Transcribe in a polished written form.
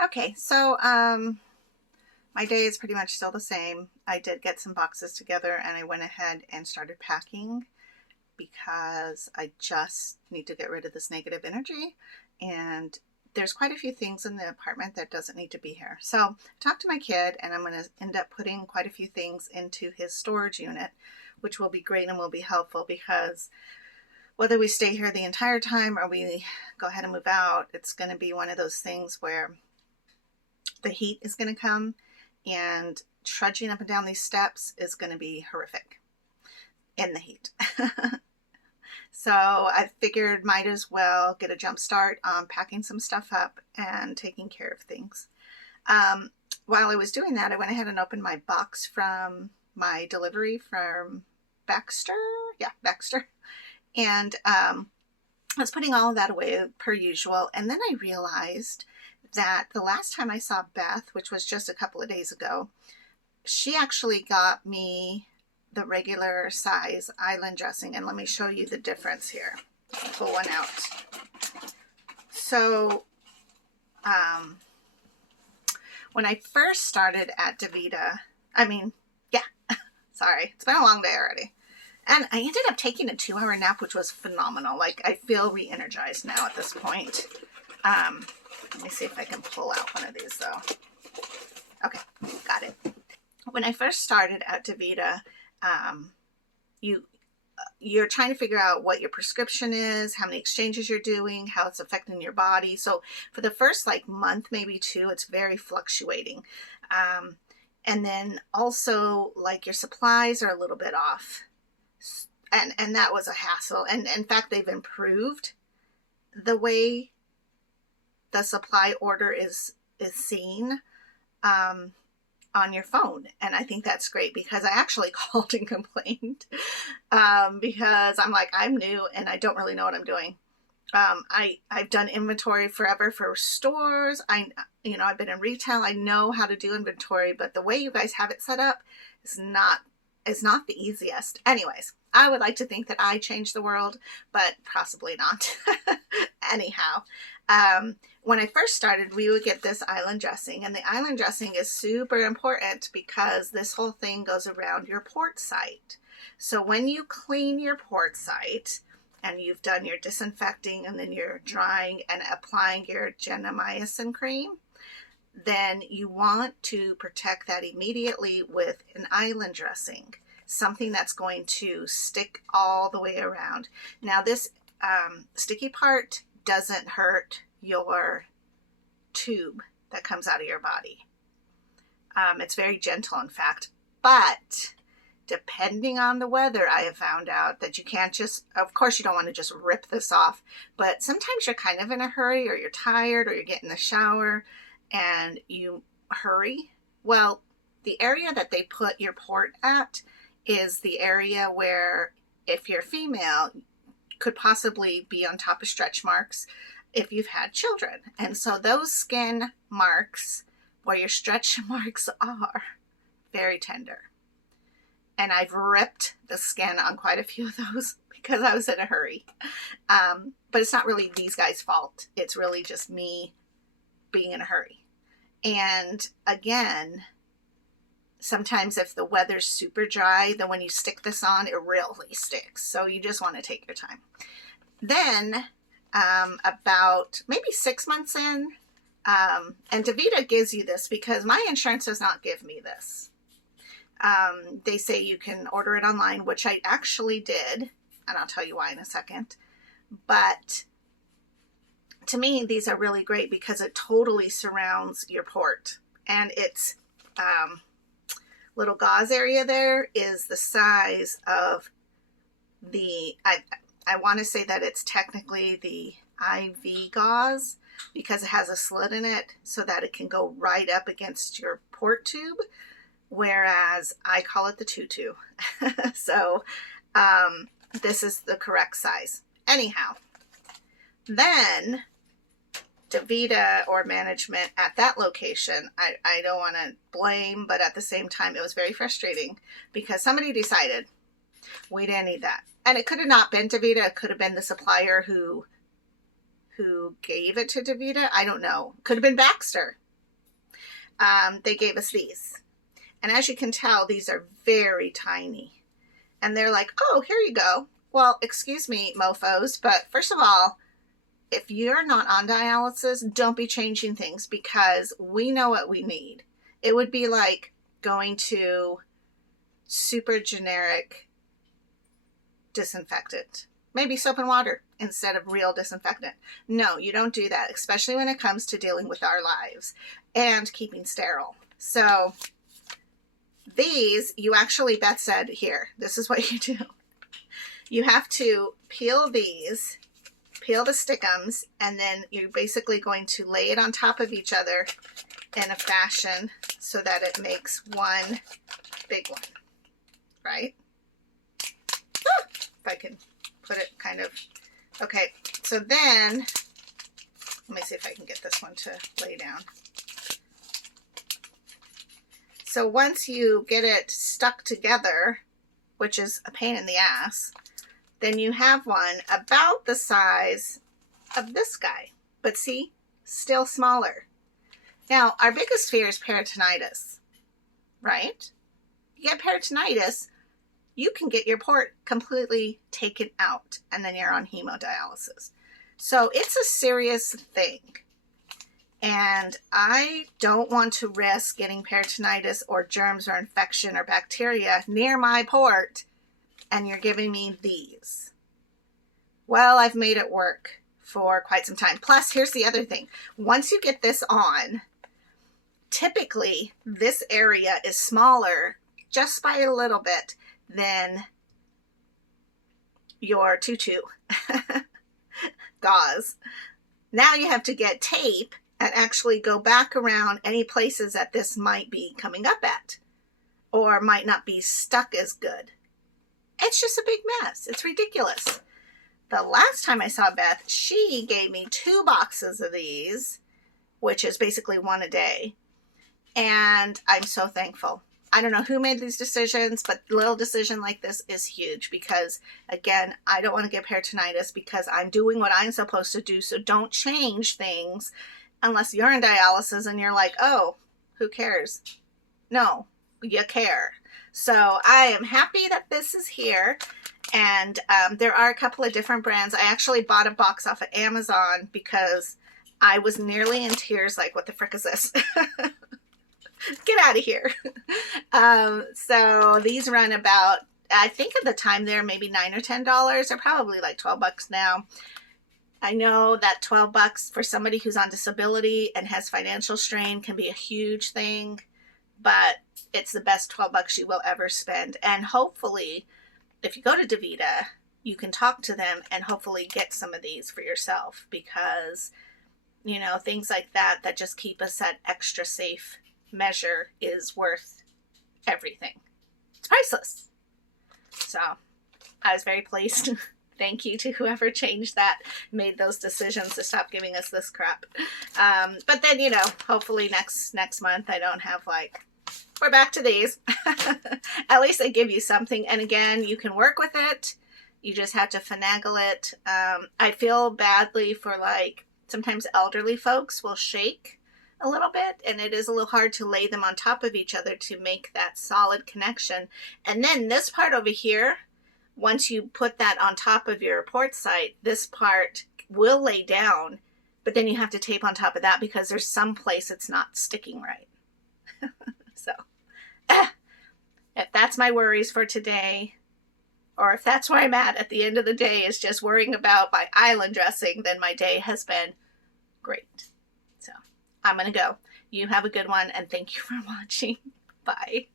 Okay, so my day is pretty much still the same. I did get some boxes together and I went ahead and started packing because I just need to get rid of this negative energy. And there's quite a few things in the apartment that doesn't need to be here. So I talked to my kid and I'm going to end up putting quite a few things into his storage unit, which will be great and will be helpful because whether we stay here the entire time or we go ahead and move out, it's going to be one of those things where the heat is going to come and trudging up and down these steps is going to be horrific in the heat. So I figured might as well get a jump start on packing some stuff up and taking care of things. While I was doing that, I went ahead and opened my box from my delivery from Baxter. Yeah, Baxter. And I was putting all of that away per usual. And then I realized that the last time I saw Beth, which was just a couple of days ago, she actually got me the regular size island dressing. And let me show you the difference here. Pull one out. So when I first started at DaVita, sorry, it's been a long day already. And I ended up taking a 2-hour nap, which was phenomenal. Like, I feel re-energized now at this point. Let me see if I can pull out one of these, though. Okay, got it. When I first started at DaVita, you're trying to figure out what your prescription is, how many exchanges you're doing, how it's affecting your body. So for the first, month, maybe 2, it's very fluctuating. And then also, your supplies are a little bit off. And that was a hassle. And in fact, they've improved the way the supply order is seen on your phone. And I think that's great because I actually called and complained because I'm new and I don't really know what I'm doing. I've done inventory forever for stores. I've been in retail. I know how to do inventory, but the way you guys have it set up is not the easiest. Anyways, I would like to think that I changed the world, but possibly not. Anyhow, when I first started, we would get this island dressing, and the island dressing is super important because this whole thing goes around your port site. So when you clean your port site and you've done your disinfecting and then you're drying and applying your gentamicin cream, then you want to protect that immediately with an island dressing, something that's going to stick all the way around. Now this sticky part doesn't hurt your tube that comes out of your body. It's very gentle, in fact, but depending on the weather, I have found out that you can't just, of course you don't want to just rip this off, but sometimes you're kind of in a hurry or you're tired or you're getting in the shower and you hurry. Well, the area that they put your port at is the area where, if you're female, could possibly be on top of stretch marks if you've had children. And so those skin marks where your stretch marks are very tender. And I've ripped the skin on quite a few of those because I was in a hurry. But it's not really these guys' fault. It's really just me being in a hurry. And again, sometimes if the weather's super dry, then when you stick this on, it really sticks. So you just want to take your time. Then about maybe 6 months in, and DaVita gives you this because my insurance does not give me this. They say you can order it online, which I actually did, and I'll tell you why in a second. But to me, these are really great because it totally surrounds your port. And its little gauze area there is the size of I want to say that it's technically the IV gauze because it has a slit in it so that it can go right up against your port tube, whereas I call it the tutu. So this is the correct size. Anyhow, then DaVita or management at that location, I don't want to blame, but at the same time, it was very frustrating because somebody decided we didn't need that. And it could have not been DaVita. It could have been the supplier who gave it to DaVita. I don't know. Could have been Baxter. they gave us these. And as you can tell, these are very tiny. And they're like, oh, here you go. Well, excuse me, mofos, but first of all, if you're not on dialysis, don't be changing things because we know what we need. It would be like going to super generic disinfectant. Maybe soap and water instead of real disinfectant. No, you don't do that, especially when it comes to dealing with our lives and keeping sterile. So these, you actually, Beth said, here, this is what you do. You have to peel these, peel the stickums, and then you're basically going to lay it on top of each other in a fashion so that it makes one big one, right? If I can put it kind of, okay, so then, let me see if I can get this one to lay down. So once you get it stuck together, which is a pain in the ass, then you have one about the size of this guy, but see, still smaller. Now, our biggest fear is peritonitis, right? You get peritonitis, you can get your port completely taken out, and then you're on hemodialysis. So it's a serious thing. And I don't want to risk getting peritonitis or germs or infection or bacteria near my port, and you're giving me these. Well, I've made it work for quite some time. Plus, here's the other thing. Once you get this on, typically this area is smaller just by a little bit than your tutu gauze. Now you have to get tape and actually go back around any places that this might be coming up at or might not be stuck as good. It's just a big mess. It's ridiculous. The last time I saw Beth, she gave me 2 boxes of these, which is basically one a day. And I'm so thankful. I don't know who made these decisions, but a little decision like this is huge because, again, I don't want to get peritonitis because I'm doing what I'm supposed to do. So don't change things unless you're in dialysis and you're like, oh, who cares? No, you care. So I am happy that this is here. And there are a couple of different brands. I actually bought a box off of Amazon because I was nearly in tears like, what the frick is this? Get out of here. So these run about, I think at the time they're maybe $9 or $10. They're probably like $12 now. I know that $12 for somebody who's on disability and has financial strain can be a huge thing, but it's the best $12 you will ever spend. And hopefully, if you go to DaVita, you can talk to them and hopefully get some of these for yourself because, you know, things like that that just keep us at extra safe measure is worth everything. It's priceless. So I was very pleased. Thank you to whoever changed that, made those decisions to stop giving us this crap. But then, you know, hopefully next month I don't have like, we're back to these. At least they give you something. And again, you can work with it. You just have to finagle it. I feel badly for like, sometimes elderly folks will shake a little bit, and it is a little hard to lay them on top of each other to make that solid connection. And then this part over here, once you put that on top of your port site, this part will lay down, but then you have to tape on top of that because there's some place it's not sticking right. So if that's my worries for today, or if that's where I'm at the end of the day is just worrying about my island dressing, then my day has been great. So I'm going to go. You have a good one, and thank you for watching. Bye.